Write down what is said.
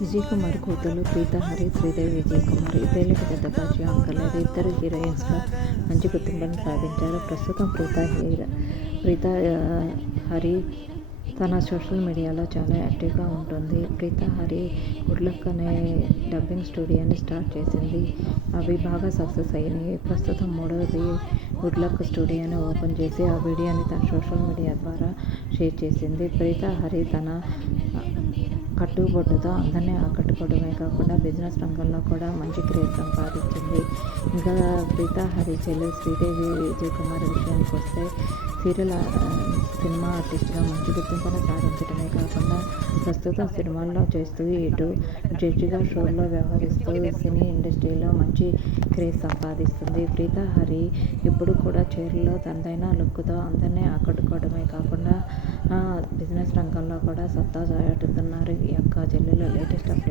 విజయ్ కుమార్ కూతురు ప్రీత హరి, శ్రీదేవి విజయ్ కుమార్ ఇద్దరికి పెద్దపాచి అంకలేదు. ఇద్దరు హీరోయిన్స్గా మంచి గుర్తింపును సాధించారు. ప్రస్తుతం ప్రీత హరి తన సోషల్ మీడియాలో చాలా యాక్టివ్గా ఉంటుంది. ప్రీత హరి గుడ్ లక్ అనే డబ్బింగ్ స్టూడియోని స్టార్ట్ చేసింది. అవి బాగా సక్సెస్ అయ్యాయి. ప్రస్తుతం మూడవది గుడ్ లక్ స్టూడియోని ఓపెన్ చేసి ఆ వీడియోని తన సోషల్ మీడియా ద్వారా షేర్ చేసింది. ప్రీత హరి తన కట్టుబొట్టుతో అందరినీ ఆకట్టుకోవడమే కాకుండా బిజినెస్ రంగంలో కూడా మంచి క్రేజ్ సంపాదించింది. ఇంకా ప్రీత హరి చెల్లి శ్రీదేవి విజయ్ కుమార్ విషయానికి వస్తే సినిమా ఆర్టిస్ట్గా మంచి గుర్తింపును సాధించడమే కాకుండా ప్రస్తుతం సినిమాల్లో చేస్తూ ఇటు జడ్జిగా షోల్లో వ్యవహరిస్తూ సినీ ఇండస్ట్రీలో మంచి క్రేజ్ సంపాదిస్తుంది. ప్రీత హరి ఇప్పుడు కూడా చీరల్లో తనదైన లుక్తో అందరినీ ఆకట్టుకోవడమే కాకుండా బిజినెస్ రంగంలో కూడా సత్తా చాటుతున్నారు. ఈ యొక్క చెల్లెల లేటెస్ట్ అప్డేట్